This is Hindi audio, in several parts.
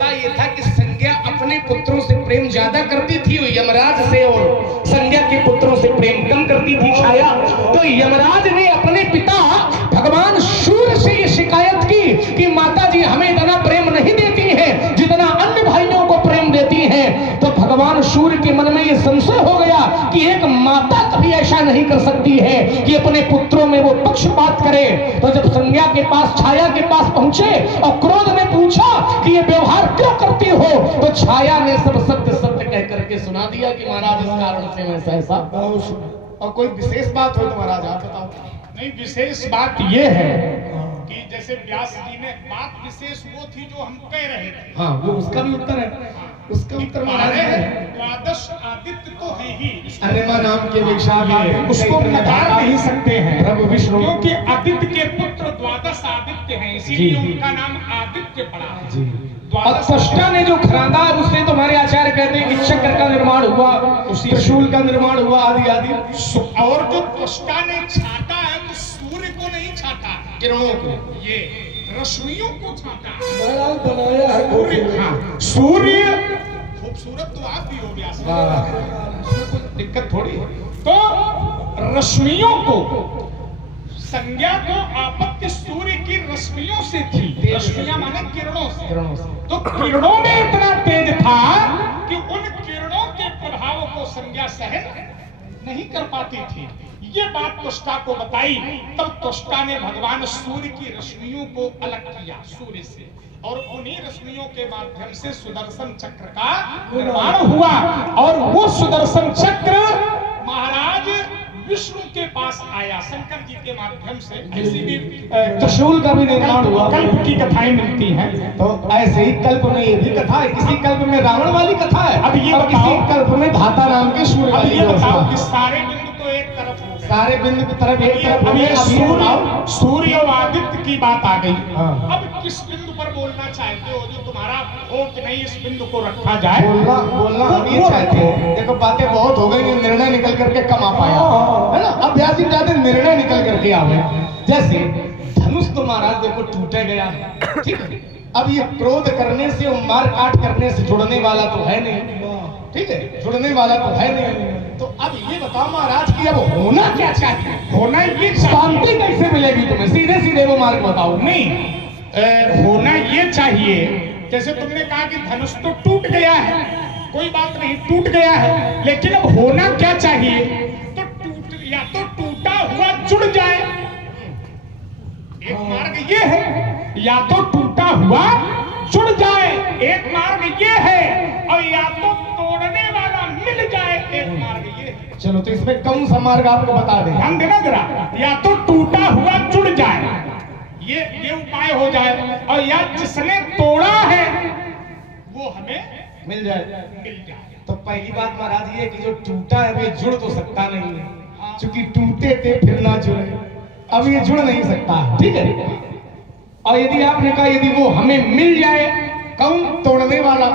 होता ये था कि संज्ञा अपने पुत्रों से प्रेम ज्यादा करती थी यमराज से, और संज्ञा के पुत्रों से प्रेम कम करती थी छाया। तो यमराज ने अपने पिता भगवान सूर्य से ये शिकायत की कि माता जी हमें इतना प्रेम नहीं देती हैं जितना अन्य भाइयों को प्रेम देती हैं। तो भगवान सूर्य के मन में ये संशय हो गया कि एक माता कभी ऐसा नहीं कर सकती है कि अपने पुत्रों में वो पक्षपात करे। तो जब संज्ञा के पास, छाया के पास पहुंचे और क्रोध में पूछा कि ये व्यवहार क्यों करती हो, तो छाया ने सब सत्य सत्य कह करके सुना दिया कि महाराज इस कारण से मैं ऐसा। और कोई विशेष बात हो तो महाराज आप बताओ। नहीं, विशेष बात ये है कि जैसे व्यास जी ने बात विशेष वो थी जो हम कह रहे थे। हाँ, वो उसका भी उत्तर है, उसका उत्तर महाराज है। द्वादश आदित्य तो है ही, अनिमा नाम के उसको नकार नहीं सकते हैं प्रभु विष्णु, क्योंकि आदित्य के पुत्र द्वादश आदित्य हैं, इसीलिए उनका नाम आदित्य पड़ा है। और त्वष्टा ने जो खरादा उससे तो हमारे आचार्य कहते हैं कि चक्र का निर्माण हुआ, त्रिशूल का निर्माण हुआ, आदि आदि। और जो त्वष्टा ने छाटा है तो सूर्य को नहीं छाटा, किरणों को, ये रश्मियों को छाटा बनाया है। सूर्य खूबसूरत तो आप भी हो गया, कोई दिक्कत थोड़ी। तो रश्मियों को, संज्ञा को आपत्ति सूर्य की रश्मियों से थी। रश्मियां माने किरणों से। तो किरणों में इतना तेज था कि उन किरणों के प्रभाव को संज्ञा सहन नहीं कर पाती थी। ये बात त्वष्टा को बताई, तब त्वष्टा ने भगवान सूर्य की रश्मियों को अलग किया सूर्य से, और उन्हीं रश्मियों के माध्यम से सुदर्शन चक्र का निर्माण हुआ। और वो सुदर्शन चक्र महाराज विष्णु के पास आया शंकर जी के माध्यम से। ऐसी भी त्रिशूल का भी निर्माण हुआ, कल्प की कथाएं मिलती हैं। तो ऐसे ही कल्प में ये भी कथा है, किसी कल्प में रावण वाली कथा है, अब ये और किसी बताओ, कल्प में धाता नाम के सूर्य अब वाली ये बताओ व्यवस्था। कि सारे बिंदु तो एक तरफ हो गए, सारे बिंदु की तरफ एक तरफ अब ये सूर्य सूर्य और आदित्य की बात आ गई। हाँ। अब किस बिंदु पर बोलना चाहते हो जो तुम्हारा हो कि नहीं इस बिंदु को रखा जाए? बोलना हम ये चाहते हैं। देखो बातें बहुत हो गई, निर्णय निकल करके कम आ पाया है ना। अब व्यास जी चाहते निर्णय निकल करके आ गए। जैसे धनुष तो महाराज देखो टूटे गया है, ठीक है। अब ये क्रोध करने से, मार काट करने से जुड़ने वाला तो है नहीं, ठीक है, जुड़ने वाला तो है नहीं। तो अब ये बताओ महाराज कि अब होना क्या चाहिए? होना ये शांति कैसे मिलेगी तुम्हें? सीधे सीधे वो मार्ग बताओ। नहीं, होना ये चाहिए, जैसे तुमने कहा कि धनुष तो टूट गया है, कोई बात नहीं, टूट गया है, लेकिन अब होना क्या चाहिए? तो या तो टूटा हुआ जुड़ जाए, एक मार्ग ये है, या तो टूटा हुआ जुड़ जाए, एक मार्ग ये है, और या तो तोड़ने वाला मिल जाए, एक मार्ग ये है। चलो तो इसमें कौन सा मार्ग आपको बता दें? ध्यान देना जरा, या तो टूटा हुआ जुड़ जाए, ये उपाय हो जाए, और या जिसने तोड़ा है वो हमें मिल जाए। मिल जाए। तो पहली बात महाराज ये कि जो टूटा है वे जुड़ तो सकता नहीं है, क्योंकि टूटे थे फिर ना जुड़े, अब ये जुड़ नहीं सकता, ठीक है। और यदि आपने कहा यदि वो हमें मिल जाए, कौन? तोड़ने वाला।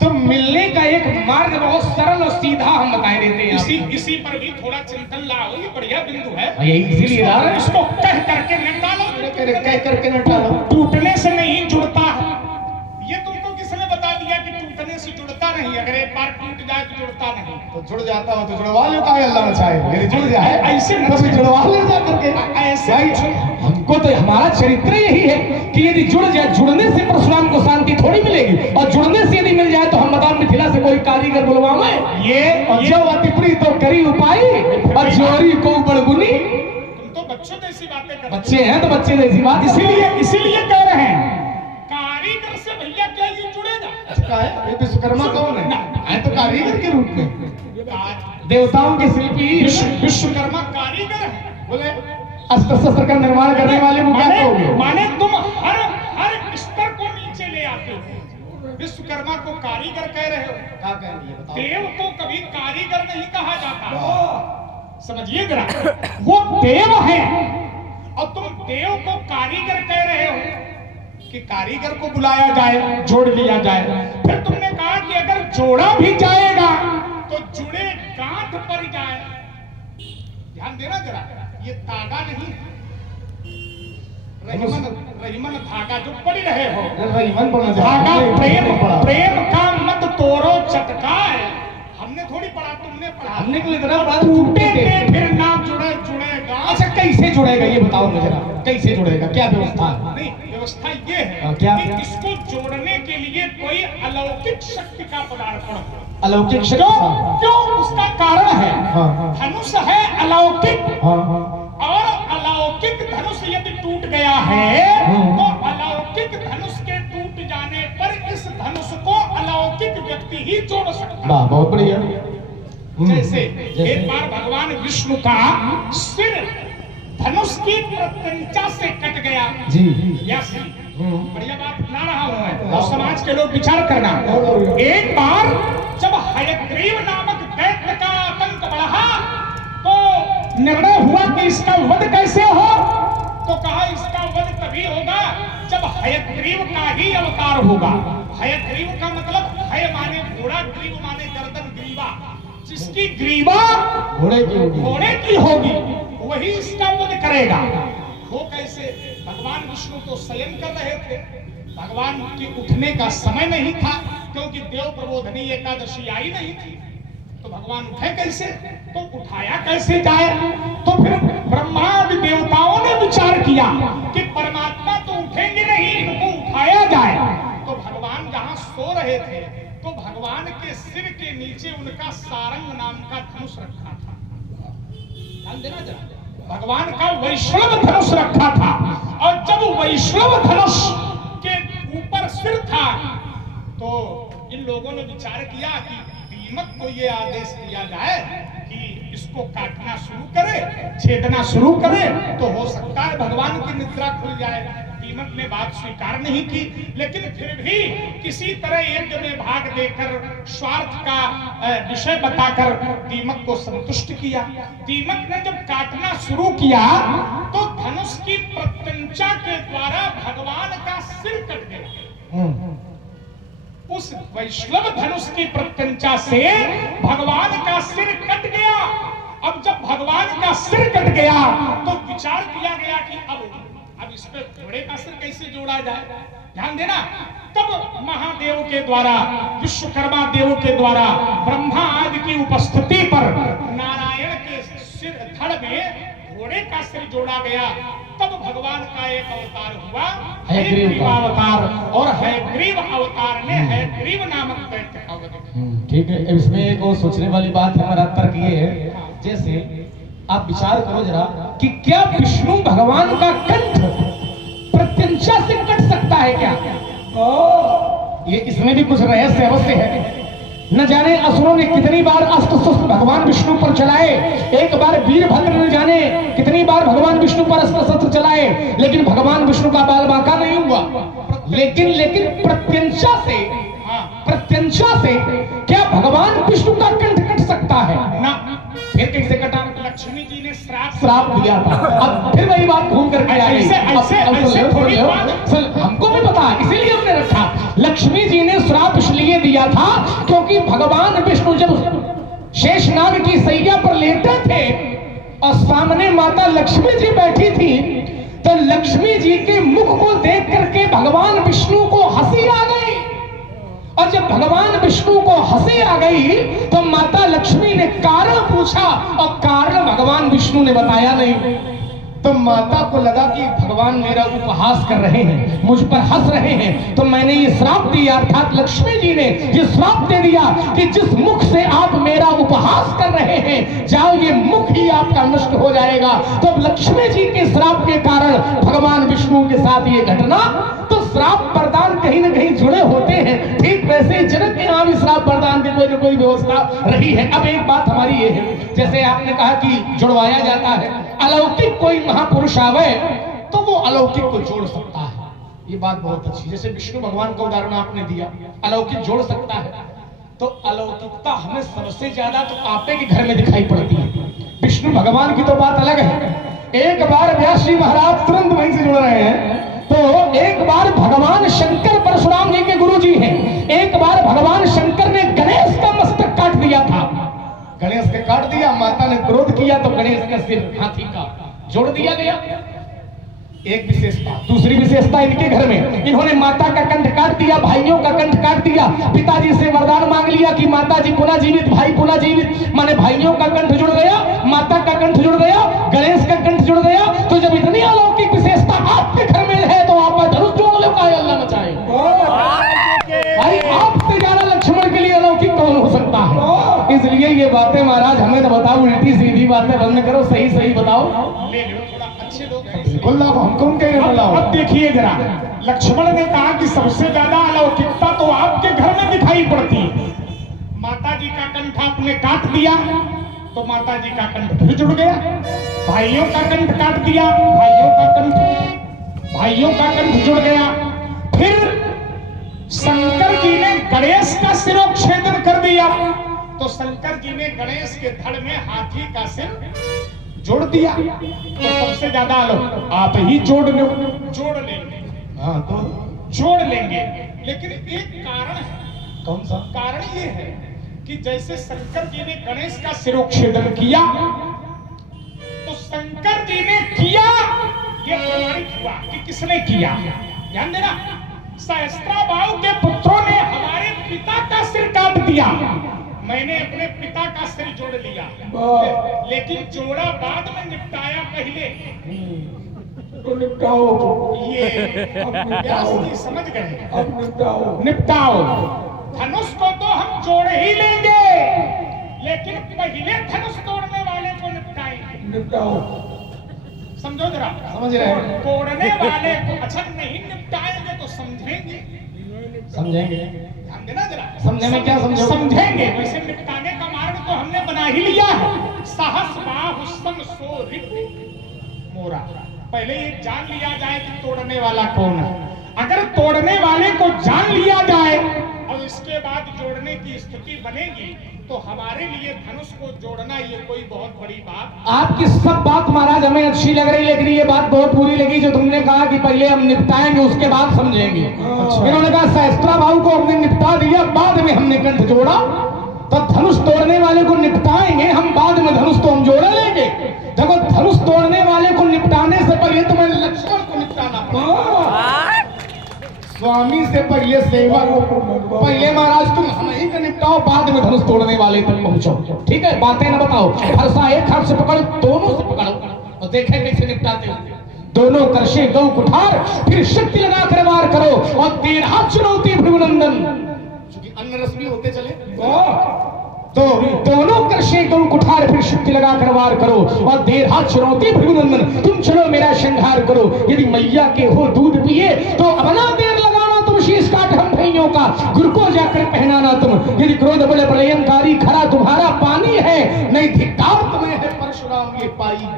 तो मिलने का एक मार्ग बहुत सरल और सीधा हम बताए देते हैं। इसी पर भी थोड़ा चिंतन लाओ, ये बढ़िया बिंदु है। यही इसीलिए ला रहे हैं। इसको कह करके न डालो, कह करके न डालो। टूटने से नहीं जुड़ता है। ये तुमको किसने बता दिया कि टूटने से जुड़ता नहीं? अगर एक बार टूट जाए तो जुड़ता नहीं। तो जुड़ जाता हो तो जुड़वा लो, का अल्लाह न चाहे यदि जुड़ जाए ऐसे तो फिर जुड़वा ले जा करके। ऐसे भाई हमको तो हमारा चरित्र यही है कि यदि जुड़ जाए, जुड़ने से परशुराम को शांति थोड़ी मिलेगी, और जुड़ने से यदि मिल जाए तो हम बताओ मिथिला से कोई कारीगर बुलवावे? ये जो अतिप्री तो करी उपाय, और जोरी को बड़गुनी। तुम तो बच्चों जैसी बातें करते हो। बच्चे हैं तो बच्चे जैसी बात, इसीलिए कह रहे हैं कारीगर से भैया क्या ये जुड़ेगा? अच्छा है, ये विश्वकर्मा कौन है? तो कारीगर के रूप में देवताओं के शिल्पी विश्वकर्मा कारीगर है। बोले अस्त्र शस्त्र का निर्माण करने वाले वो क्या कहोगे? माने तुम हर स्तर को नीचे ले आते हो। विश्वकर्मा को कारीगर कह रहे हो। क्या कहेंगे बताओ? देव को कभी कारीगर नहीं कहा जाता, समझिए जरा। वो देव है और तुम देव को कारीगर कह रहे हो कि कारीगर को बुलाया जाए, जोड़ लिया जाए। फिर तुमने कहा कि अगर जोड़ा भी जाएगा तो जुड़े गांठ पर जाए। ध्यान देना जरा, ये तागा नहीं है, रहीमन धागा जो पड़ी रहे हो, रहीमन पढ़ना धागा प्रेम पढ़ा। प्रेम का मत तोड़ो चटकाए। हमने थोड़ी पढ़ा, तुमने पढ़ा। हमने क्यों इतना पढ़ा? टूटे थे फिर ना जुड़ेगा। अच्छा कैसे जुड़ेगा ये बताओ मुझे जरा, कैसे जुड़ेगा, क्या व्यवस्था है? नहीं, व्यवस्था ये है क्या? कि इसको जोड़ने के लिए कोई अलौकिक शक्ति का पदार्पण हो। अलौकिक शक्ति? क्यों? क्यों? उसका कारण है, हाँ। धनुष है अलौकिक, हाँ। और अलौकिक धनुष यदि टूट गया है तो अलौकिक धनुष के टूट जाने पर इस धनुष को अलौकिक व्यक्ति ही जोड़ सकता है। वाह, बहुत बढ़िया। जैसे एक बार भगवान विष्णु का सिर धनुष की प्रत्यंचा से कट गया। जी। यस, बढ़िया बात बता रहा हूं मैं, और समाज के लोग विचार करना। एक बार जब हयग्रीव नामक दैत्य का आतंक बढ़ा तो निर्णय हुआ कि इसका वध कैसे हो। तो कहा इसका वध तभी होगा जब हयग्रीव का ही अवतार होगा। हयग्रीव का मतलब हय माने घोड़ा, ग्रीव माने गर्दन, ग्रीवा। जिसकी ग्रीवा घोड़े की होगी वही इसका वध करेगा। वो कैसे? भगवान विष्णु तो शयन कर रहे थे, भगवान के उठने का समय नहीं था, क्योंकि देव प्रबोधनी एकादशी आई नहीं थी। तो भगवान उठे कैसे? तो उठाया कैसे जाए? तो फिर ब्रह्मा आदि देवताओं ने विचार किया कि परमात्मा तो उठेंगे नहीं, इनको उठाया जाए। तो भगवान जहां सो रहे थे तो भगवान के सिर के नीचे उनका सारंग नाम का धनुष रखा था। ध्यान देना जरा, भगवान का वैष्णव धनुष रखा था, और जब वैष्णव धनुष के ऊपर सिर था तो इन लोगों ने विचार किया कि दीमक को ये आदेश दिया जाए कि इसको काटना शुरू करे, छेदना शुरू करे, तो हो सकता है भगवान की निद्रा खुल जाए। दीमक ने बात स्वीकार नहीं की, लेकिन फिर भी किसी तरह यज्ञ में भाग देकर स्वार्थ का विषय बताकर दीमक को संतुष्ट किया। दीमक ने जब काटना शुरू किया तो धनुष की प्रत्यंचा के द्वारा भगवान का सिर कट गया। उस वैष्णव धनुष की प्रत्यंचा से भगवान का सिर कट गया। अब जब भगवान का सिर कट गया तो विचार किया गया कि अब इस पे घोड़े का सिर कैसे जोड़ा जाए। ध्यान देना, तब महादेव के द्वारा, विश्वकर्मा देव के द्वारा ब्रह्मा आदि की उपस्थिति पर नारायण के सिर धड़ में घोड़े का सिर जोड़ा गया। तब भगवान का एक अवतार हुआ, हयग्रीव अवतार, और हयग्रीव अवतार ने हयग्रीव नामक दैत्य का वध किया। ठीक है, इसमें एक और सोचने वाली बात है, हमारा तर्क ये है, जैसे आप विचार करो जरा कि क्या विष्णु भगवान का कंठ प्रत्यंचा से कट सकता है क्या? ये इसमें भी कुछ रहस्य अवश्य है। न जाने असुरों ने कितनी बार अस्त्र शस्त्र भगवान विष्णु पर चलाए, एक बार वीरभद्र न जाने कितनी बार भगवान विष्णु पर अस्त्र शस्त्र चलाए, लेकिन भगवान विष्णु का बाल बांका नहीं हुआ। लेकिन प्रत्यंचा से क्या भगवान विष्णु का कंठ कट सकता है? ना। फिर कैसे कटा? लक्ष्मी जी ने श्राप दिया था। अब फिर वही बात घूम कर के आई। हमको भी पता, इसीलिए हमने रखा। लक्ष्मी जी ने श्राप इसलिए दिया था क्योंकि भगवान विष्णु जब शेषनाग की सैया पर लेटे थे और सामने माता लक्ष्मी जी बैठी थी, तो लक्ष्मी जी के मुख को देख करके भगवान विष्णु को हंसी आ गई। और जब भगवान विष्णु को हंसी आ गई तो माता लक्ष्मी ने कारण पूछा, और कारण भगवान विष्णु ने बताया नहीं। तो माता को लगा कि भगवान मेरा उपहास कर रहे हैं, मुझ पर हंस रहे हैं, तो मैंने ये श्राप दिया, अर्थात लक्ष्मी जी ने ये श्राप दे दिया कि जिस मुख से आप मेरा उपहास कर रहे हैं, जाओ ये मुख ही आपका नष्ट हो जाएगा। तो लक्ष्मी जी के श्राप के कारण भगवान विष्णु के साथ ये घटना, तो श्राप वरदान कहीं ना कहीं जुड़े होते हैं। ठीक वैसे जनक के यहाँ भी श्राप वरदान की कोई ना कोई व्यवस्था रही है। अब एक बात हमारी ये है, जैसे आपने कहा कि जुड़वाया जाता है, अलौकिक कोई महापुरुष आवे तो वो अलौकिक को जोड़ सकता है, ये बात बहुत अच्छी। जैसे विष्णु भगवान का उदाहरण आपने दिया, अलौकिक जोड़ सकता है, तो अलौकिकता हमें सबसे ज्यादा तो आपे के घर में दिखाई पड़ती है। विष्णु भगवान की तो बात अलग है। एक बार व्यास जी महाराज तुरंत वहीं से जुड़ रहे हैं, तो एक बार भगवान शंकर परशुराम जी के गुरु जी हैं, एक बार भगवान शंकर ने गणेश का मस्तक काट दिया था। गणेश के काट दिया, माता ने क्रोध किया तो गणेश का सिर हाथी का जोड़ दिया गया। एक विशेषता। दूसरी विशेषता इनके घर में, इन्होंने माता का कंठ काट दिया, भाइयों का कंठ काट दिया, पिताजी से वरदान मांग लिया कि माता जी पुनः जीवित, भाई पुनः जीवित, माने भाइयों का कंठ जुड़ गया, माता का कंठ जुड़ गया, गणेश का कंठ जुड़ गया। तो जब इतनी अलौकिक विशेषता आपके घर में है तो आप धनुष जोड़ लो, काय अल्लाह मचाए। भाई आपसे ज्यादा लक्ष्मण के लिए अलौकिक कौन हो सकता है? इसलिए ये बातें महाराज हमें तो बताओ, उल्टी सीधी बातें बंद करो, सही सही बताओ। ले लो, थोड़ा अच्छे लोग हैं। बिल्कुल हमको कह रहे अब देखिए जरा, लक्ष्मण ने कहा कि सबसे ज्यादा अलौकिकता तो आपके घर में दिखाई पड़ती है। माता जी का कंठ आपने काट दिया तो माता जी का कंठ फिर जुड़ गया, भाइयों का कंठ काट दिया, भाइयों का कंठ जुड़ गया। फिर शंकर जी ने गणेश का सिरोच्छेदन कर दिया तो शंकर जी ने गणेश के धड़ में हाथी का सिर जोड़ दिया। तो सबसे ज्यादा लो आप ही जोड़ लेंगे। हाँ तो जोड़ लेंगे, लेकिन एक कारण है। कौन सा? कारण ये है कि जैसे शंकर जी ने गणेश का सिरोच्छेदन किया तो शंकर जी ने किया, ये प्रमाणित हुआ कि किसने किया। ध्यान देना, सहस्त्राबाहु के पुत्रों ने हमारे पिता का सिर काट दिया, मैंने अपने पिता का सिर जोड़ लिया, लेकिन जोड़ा बाद में निपटाया पहले। तो निपटाओ, ये व्यास जी समझ गए। अब निपटाओ। धनुष को तो हम जोड़ ही लेंगे, लेकिन पहले धनुष तोड़ने वाले को निपटाएंगे। निपटाओ, समझो जरा, समझ रहे हैं? तोड़ने वाले को अच्छा नहीं निपटाएंगे तो समझेंगे। ध्यान देना जरा, समझने में क्या समझो? समझेंगे। वैसे निपटाने का मार्ग तो हमने बना ही लिया है। सहस बाहु सम सो रिप मोरा। पहले ये जान लिया जाए कि तोड़ने वाला कौन है। अगर तोड़ने वाले को जान लिया जाए और इसके बाद जोड़ने की स्थिति बनेगी तो हमारे लिए धनुष को जोड़ना ये कोई बहुत बड़ी बात। आपकी सब बात महाराज हमें अच्छी लग रही, लेकिन ये बात बहुत बुरी लगी जो तुमने कहा कि पहले हम निपटाएंगे उसके बाद समझेंगे। इन्होंने कहा सहस्त्राबाहु को हमने निपटा दिया, बाद में हमने कंठ जोड़ा, तो धनुष तोड़ने वाले को निपटाएंगे हम, बाद में धनुष तो हम जोड़ा लेंगे। देखो, धनुष तोड़ने वाले को निपटाने से पहले तुम्हें लक्ष्मण को निपटाना पड़ा। स्वामी से पहले सेवक, पहले महाराज तुम हम ही का निपटाओ, बाद में धनुष तोड़ने वाले तक पहुंचो। ठीक है, बातें ना बताओ, फरसा एक हाथ से पकड़ो, दोनों से पकड़ो और देखें कैसे निपटाते हो। दोनों करशे गौ कुठार, फिर शक्ति लगाकर वार करो और 13 चुनौती भृगुनंदन, क्योंकि अन्य रश्मि होते चले, तो दोनों करशे गौ कुठार, फिर शक्ति लगाकर वार करो और 13 चुनौती भृगुनंदन, तुम चलो मेरा श्रृंगार करो। यदि मैया के हो दूध पिए तो अपना देर लगाना तुम, शीश काट हम भैयों का गुरु को जाकर पहनाना तुम। यदि क्रोध बड़े प्रलयंकारी खरा तुम्हारा पानी है, नहीं धिक्कार तुम्हें है परशुराम ये पाई।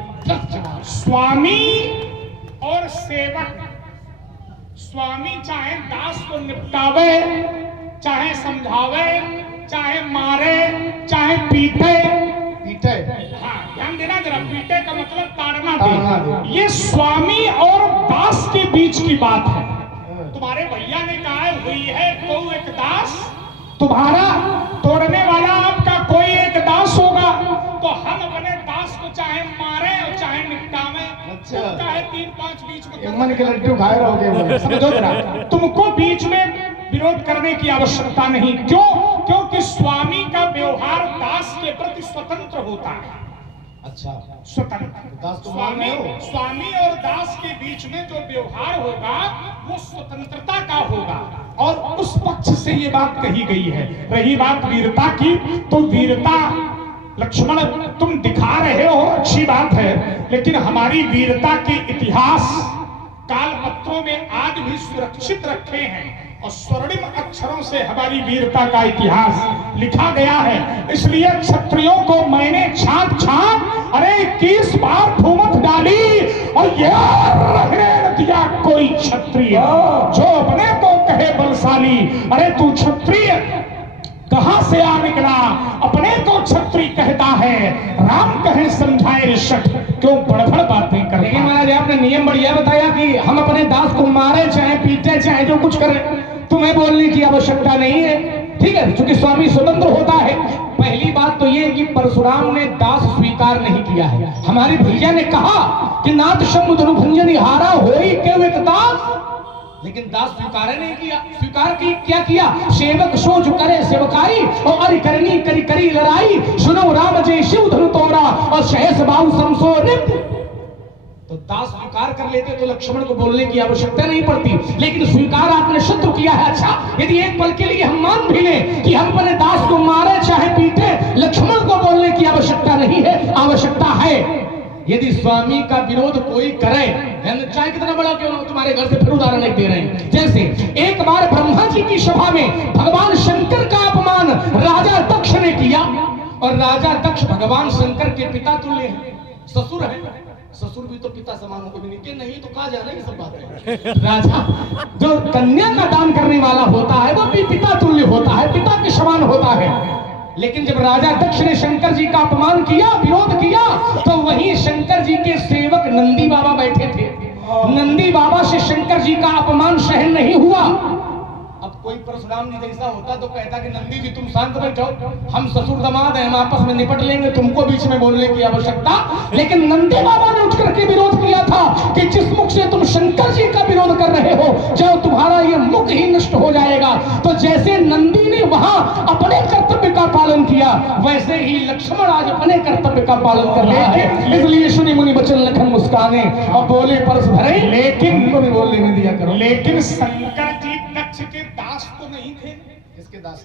स्वामी और सेवक, स्वामी चाहे दास को निपटावे, चाहे समझावे, चाहे मारे, चाहे पीटे। हाँ, ध्यान देना जरा, पीटे का मतलब ताड़ना दे। ये स्वामी और दास के बीच की बात है। तुम्हारे भैया ने कहा हुई है तो एक दास, तुम्हारा तोड़ने वाला आपका कोई एक दास होगा, तो हम अपने दास को चाहे मारे और चाहे निपटावे। अच्छा, चाहे 3-5 बीच में मन के लड्डू खाए रहोगे। समझो जरा, तुमको बीच में विरोध करने की आवश्यकता नहीं। क्यों? क्योंकि स्वामी का व्यवहार दास के प्रति स्वतंत्र होता है। अच्छा, स्वतंत्र। दास को मारना है। स्वामी और दास के बीच में जो व्यवहार होगा वो स्वतंत्रता का होगा, और उस पक्ष से ये बात कही गई है। रही बात वीरता की, तो वीरता लक्ष्मण तुम दिखा रहे हो, अच्छी बात है, लेकिन हमारी वीरता के इतिहास काल पत्रों में आज भी सुरक्षित रखे हैं और स्वर्णिम अक्षरों से हमारी वीरता का इतिहास लिखा गया है। इसलिए क्षत्रियों को मैंने छांट छांट अरे 21 बार फूमत डाली और ये रहने न दिया कोई क्षत्रिय जो अपने को कहे बलशाली। अरे तू क्षत्रिय कहां से आ निकला, अपने को क्षत्रिय कहता है, राम कहे समझाए शठ, क्यों बड़बड़ बातें कर। लेकिन महाराज आपने नियम बढ़िया बताया कि हम अपने दास को मारे चाहे पीटे चाहे जो कुछ करें, तुम्हें बोलने की आवश्यकता नहीं है। ठीक है, क्योंकि स्वामी स्वतंत्र होता है। पहली बात तो ये कि परशुराम ने दास स्वीकार नहीं किया है। हमारे भैया ने कहा कि नाथ शंभु भंजन हारा होई केव एक दास, लेकिन दास स्वीकार नहीं किया। स्वीकार की क्या किया? सेवक सोच करे सेवकाई और अरि करनी करी करी लड़ाई, सुनो राम जय शिव धनु तोड़ा और सहस बाहु समसोरित। तो दास स्वीकार कर लेते तो लक्ष्मण को बोलने की आवश्यकता नहीं पड़ती, लेकिन स्वीकार आपने शत्रु किया है। अच्छा, यदि एक पल के लिए हम मान भी लें कि हम अपने दास को मारे चाहे पीटे, लक्ष्मण को बोलने की आवश्यकता नहीं है। आवश्यकता है यदि स्वामी का विरोध कोई करे, चाहे कितना बड़ा क्यों ना, तुम्हारे घर से फिर उदाहरण एक दे रहे हैं। जैसे एक बार ब्रह्मा जी की सभा में भगवान शंकर का अपमान राजा दक्ष ने किया, और राजा दक्ष भगवान शंकर के पिता तुल्य है, ससुर है। ससुर भी तो पिता समान हो, नहीं तो कहा जाना ये सब बात है। राजा जो कन्या का दान करने वाला होता है वो भी पिता तुल्य होता है, पिता के समान होता है। लेकिन जब राजा दक्ष ने शंकर जी का अपमान किया, विरोध किया, तो वहीं शंकर जी के सेवक नंदी बाबा बैठे थे। नंदी बाबा से शंकर जी का अपमान सहन नहीं हुआ। अब कोई परशुराम जी जैसा होता तो कहता कि नंदी जी तुम शांत बैठो, हम ससुर दामाद हैं, हम आपस में निपट लेंगे, तुमको बीच में बोलने की आवश्यकता। लेकिन नंदी बाबा ने उठकर के विरोध किया था कि जिस मुख से तुम शंकर जी का विरोध कर रहे हो, जब तुम्हारा ये मुख ही नष्ट हो जाएगा। तो जैसे नंदी ने वहां अपने कर्तव्य का पालन किया, वैसे ही लक्ष्मण आज अपने कर्तव्य का पालन कर रहा है। इसलिए सुनी मुनि बचन लखन मुस्काने और बोले परस भरे, लेकिन इनको भी बोलने नहीं दिया करो। लेकिन शंकर जी दक्ष के दास तो नहीं थे। किसके दास?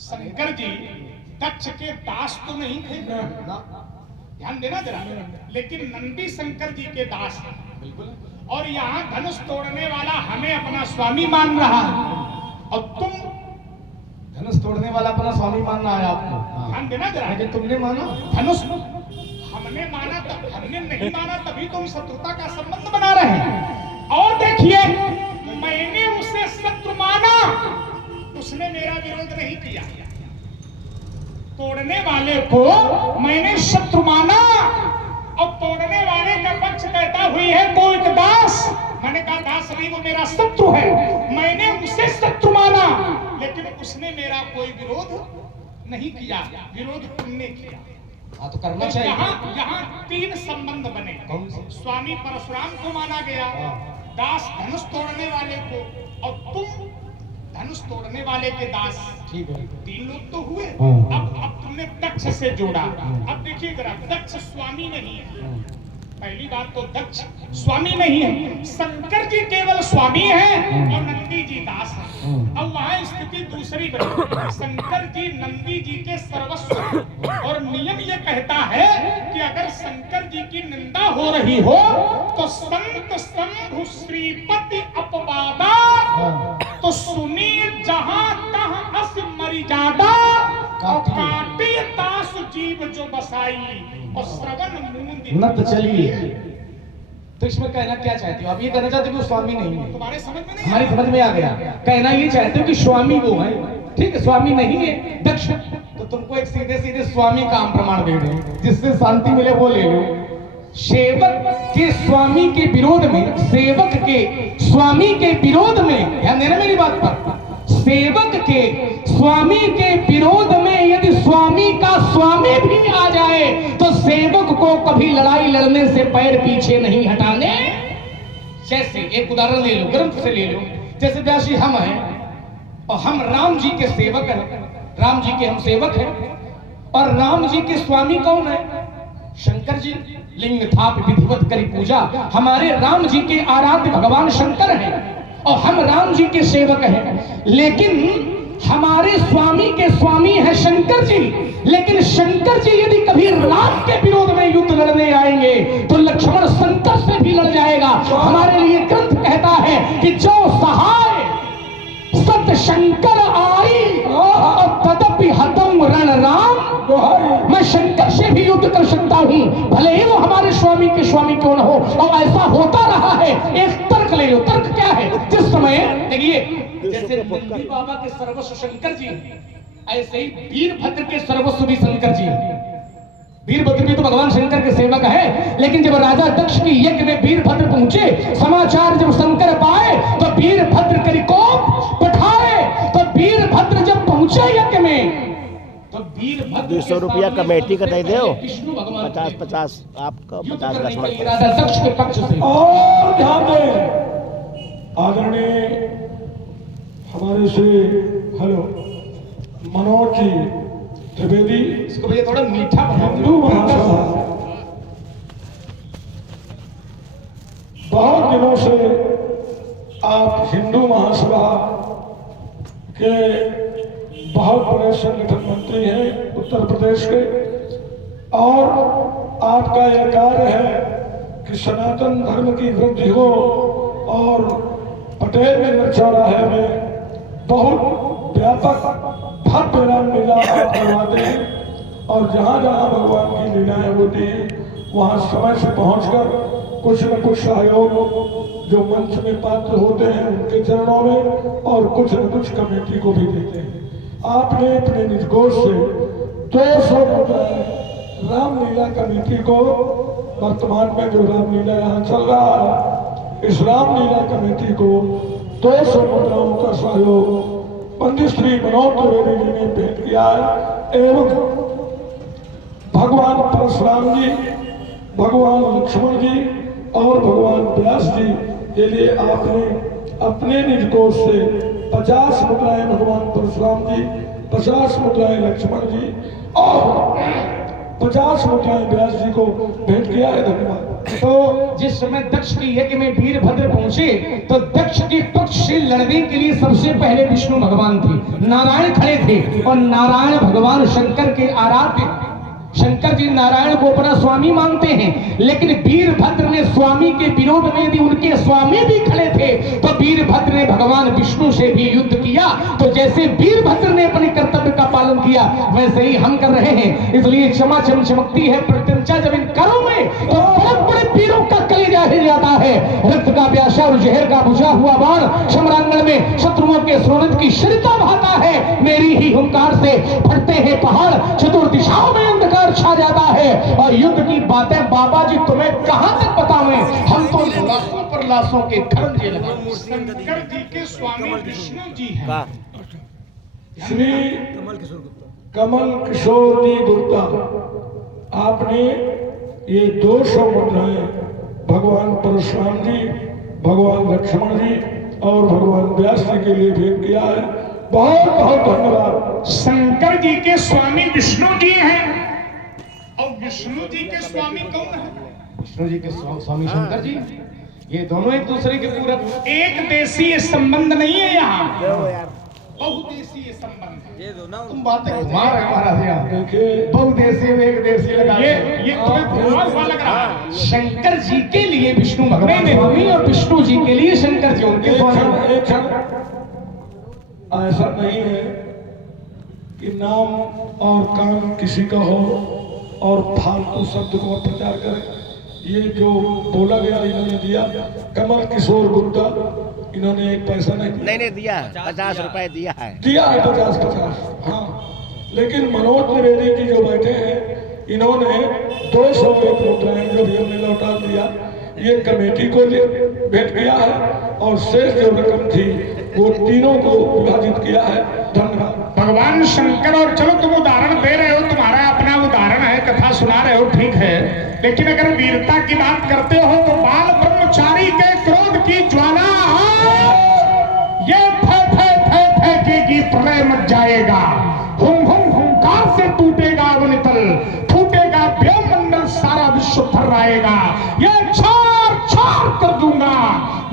शंकर जी दक्ष के दास तो नहीं थे, ध्यान देना जरा। लेकिन नंदी शंकर जी के दास थे, बिल्कुल। और यहाँ धनुष तोड़ने वाला हमें अपना स्वामी मान रहा है, और तुम धनुष तोड़ने वाला अपना स्वामी मानना है आपको। ध्यान देना जरा। लेकिन तुमने माना धनुष हमने माना, तब हमने नहीं माना, तभी तुम शत्रुता का संबंध बना रहे हैं। और देखिए, मैंने उसे शत्रु माना, उसने मेरा विरोध नहीं किया। तोड़ने वाले को मैंने शत्रु माना, और तोड़ने वाले का पक्ष कहता हुई है तो एक दास। मैंने कहा दास नहीं, वो मेरा शत्रु है। मैंने उसे शत्रु माना, लेकिन उसने मेरा कोई विरोध नहीं किया। विरोध तुमने किया। हाँ तो करना तो चाहिए। यहाँ तीन संबंध बने। स्वामी परशुराम को माना गया, दास धनुष तोड़ने वाले को, और तुम धनुष तोड़ने वाले के दास। ठीक है, तीन लोग तो हुए। अब तुमने दक्ष से जोड़ा। अब देखिए जरा, दक्ष स्वामी नहीं है। पहली बात तो दक्ष स्वामी नहीं है, शंकर जी केवल स्वामी हैं और नंदी जी दास हैं। अब वहां स्थिति दूसरी बनी। शंकर जी नंदी जी के सर्वस्व, और नियम ये कहता है कि अगर शंकर जी की निंदा हो रही हो तो संत शंभु श्रीपति अपवादा, तो सुनिए जहां तहां अस मरिजादा, और काटे दास जीव जो बसाई, और श्रवण मूंद नत चलिए। तो इसमें कहना क्या चाहते हो? आप ये कहना चाहते हो कि स्वामी नहीं है? तुम्हारे समझ में नहीं? हमारी समझ में आ गया। कहना ये चाहते हो कि स्वामी वो है, ठीक है, स्वामी नहीं है दक्ष। तो तुमको एक सीधे सीधे स्वामी का हम प्रमाण दे दें, जिससे शांति मिले, वो ले लो। सेवक के स्वामी के विरोध में, सेवक के स्वामी के विरोध में, ध्यान देना मेरी बात पर, सेवक के स्वामी के विरोध में यदि स्वामी का स्वामी भी आ जाए तो सेवक को कभी लड़ाई लड़ने से पैर पीछे नहीं हटाने। जैसे एक उदाहरण ले लो, ग्रंथ से ले लो। जैसे व्यास जी हम हैं और हम राम जी के सेवक हैं, राम जी के हम सेवक हैं, और राम जी के स्वामी कौन है? शंकर जी। लिंग थाप विधिवत करी पूजा, हमारे राम जी के आराध्य भगवान शंकर हैं और हम राम जी के सेवक हैं। लेकिन हमारे स्वामी के स्वामी है शंकर जी। लेकिन शंकर जी यदि कभी राम के विरोध में युद्ध लड़ने आएंगे तो लक्ष्मण शंकर से भी लड़ जाएगा। हमारे लिए ग्रंथ कहता है कि जो सहाय सत शंकर आई और तदपि हतम रण राम, मैं शंकर से भी युद्ध कर सकता हूँ, भले ही वो हमारे स्वामी के स्वामी क्यों न हो। और ऐसा होता रहा है। एक तर्क ले लो। तर्क क्या है? जिस समय देखिए, जैसे नंदी बाबा के सर्वस्व शंकर जी, ऐसे ही वीरभद्र के सर्वस्व भी शंकर जी। वीरभद्र भी तो भगवान शंकर के सेवक है। लेकिन जब राजा दक्ष की यज्ञ में वीरभद्र पहुंचे, समाचार जब शंकर पाए तो वीरभद्र करी कोप पठाए। तो वीरभद्र जब पहुंचे यज्ञ में 200 रुपया कमेटी का दे दो, विष्णु भगवान 50-50 आपका, युद्ध 50 करने का लक्ष्मण का। इरादा दक्ष के पक्ष से। और ध्यान दें, आदरणीय हमारे से हेलो मनोज जी त्रिवेदी, इसको भैया थोड़ा मीठा बनाओ। हिंदू महासभा बहुत दिनों से आप हिंदू महासभा के बहुत बड़े संगठन मंत्री हैं उत्तर प्रदेश के, और आपका यह कार्य है कि सनातन धर्म की वृद्धि हो और पटेल नगर चौराहे में बहुत व्यापक भव्य रामलीला आप करवाते हैं, और जहाँ जहाँ भगवान की लीलाएं होती हैं वहाँ समय से पहुंचकर कुछ न कुछ सहयोग जो मंच में पात्र होते हैं उनके चरणों में, और कुछ न कुछ कमेटी को भी देते हैं। आपने अपने निज कोष से 200 रामलीला कमेटी को, वर्तमान में जो रामलीला यहाँ चल रहा है, इस रामलीला कमेटी को 200 मुद्राओं का सहयोग पंडित श्री मनोज त्रिवेदी जी ने भेंट किया है। एवं भगवान परशुराम जी, भगवान लक्ष्मण जी और भगवान व्यास जी के लिए आपने अपने निज कोष से 50 मुद्राएं भगवान परशुराम जी, 50 मुद्राएं लक्ष्मण जी और 50 मुद्राएं व्यास जी को भेंट किया है। धन्यवाद। तो जिस समय दक्ष के यज्ञ में वीरभद्र पहुंचे तो दक्ष के पक्ष से लड़ने के लिए सबसे पहले विष्णु भगवान थे, नारायण खड़े थे, और नारायण भगवान शंकर के आराध्य। शंकर जी नारायण को अपना स्वामी मानते हैं, लेकिन वीरभद्र ने स्वामी के विरोध में यदि उनके स्वामी भी खड़े थे तो वीरभद्र ने भगवान विष्णु से भी युद्ध किया। तो जैसे वीरभद्र ने अपने कर्तव्य का पालन किया वैसे ही हम कर रहे हैं। इसलिए क्षमा चमचमकती है प्रत्यंचा जब इन करों में तो बहुत बड़े वीरों का कलेजा हिल जाता है। रक्त का प्यासा और जहर का बुझा हुआ बाण समरांगण में शत्रुओं के स्रोत की शिरता बहाता है। मेरी ही हुंकार से फटते हैं पहाड़, चतुर्दिशाओं में अंधकार छा जाता है। और युद्ध की बातें बाबा जी तुम्हें कहां तक बतावें, हम तो लाशों पर लाशों के खरंजे लगे। शंकर जी के स्वामी विष्णु जी हैं। का श्री कमल किशोर जी गुप्ता, आपने ये 200 मुद्राएं भगवान परशुराम जी, भगवान लक्ष्मण जी और भगवान व्यास जी के लिए भेंट किया है। बहुत बहुत धन्यवाद। शंकर जी के स्वामी विष्णु जी हैं और विष्णु जी के स्वामी कौन है? विष्णु जी के स्वामी शंकर जी, ये दोनों एक दूसरे के पूरक। एक देशीय संबंध नहीं है यहाँ, यार बहुदेशीय संबंध है। तुम बातें घुमा रहे हो महाराज यहाँ। देखिए बहुदेशीय में एक देशी लगा ये तुम्हें घुमा हुआ लग रहा है। शंकर जी के लिए विष्णु भगवान स्वामी और विष्णु जी के लिए शंकर जी उनके स्वामी। एक क्षण, ऐसा नहीं है कि नाम और काम किसी का हो और फालतू शब्द को प्रचार करें। ये जो बोला गया इन्होंने दिया, कमल किशोर गुप्ता, इन्होंने एक पैसा नहीं दिया। नहीं दिया, 50 रुपए दिया है। दिया है 50-50, हाँ, लेकिन मनोज त्रिवेदी जी जो बैठे हैं इन्होंने 201 मुद्राएं जो भी हमने लौटा दिया, ये कमेटी को भेंट किया है, और शेष जो रकम थी वो तीनों को विभाजित किया है। धन्यवाद। भगवान शंकर, और चलो तुम उदाहरण दे रहे हो, तुम्हारा अपना उदाहरण है, कथा सुना रहे हो, ठीक है, लेकिन अगर वीरता की बात करते हो तो बाल ब्रह्मचारी के क्रोध की ज्वाला ये फेंकेगी, प्रलय मच जाएगा, हुंकार से टूटेगा अवनितल, फूटेगा व्योमंडल, सारा विश्व थर्राएगा, ये छार कर दूंगा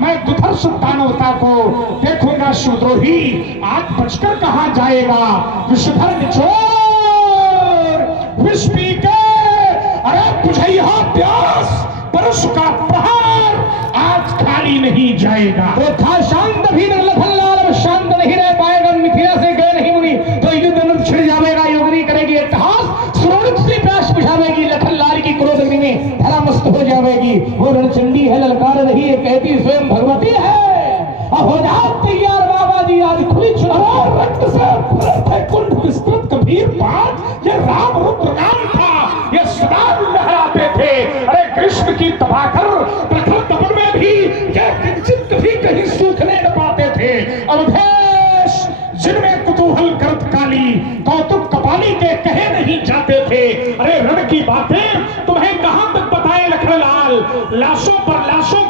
मैं दुधर्ष दानवता को। देखूंगा शूद्रोही आज बचकर कहां जाएगा, विषधर निचोर विष पी के, अरे बुझैया प्यास, परश का प्रहार आज खाली नहीं जाएगा। तो था शांत भी न लखनलाल, शांत नहीं रह पाएगा, मिथिला से गए नहीं मुनि, तो युद्ध में छिड़ जाएगा, योगनी करेगी अट्टहास, सुरोणित से प्यास बुझावेगी, लखनलाल की क्रोध अग्नि में धरामस्त हो जाएगी। वो रणचंडी है, ललकार रही है, कहती स्वयं भगवती है। अब हो जाओ तैयार बाबा जी, आज खुली चुनाव, रक्त से भरत है कुंड विस्तृत कबीर पाठ, ये राम रुद्रगान था, ये सदा लहराते थे। अरे कृष्ण की तबाह कर प्रथम तपन में भी ये किंचित भी कहीं सूखने न पाते थे। की कौतुक कपाली के कहे नहीं जाते थे। अरे रण की बातें तुम्हें कहां तक बताए लखनलाल, लाशों पर लाशों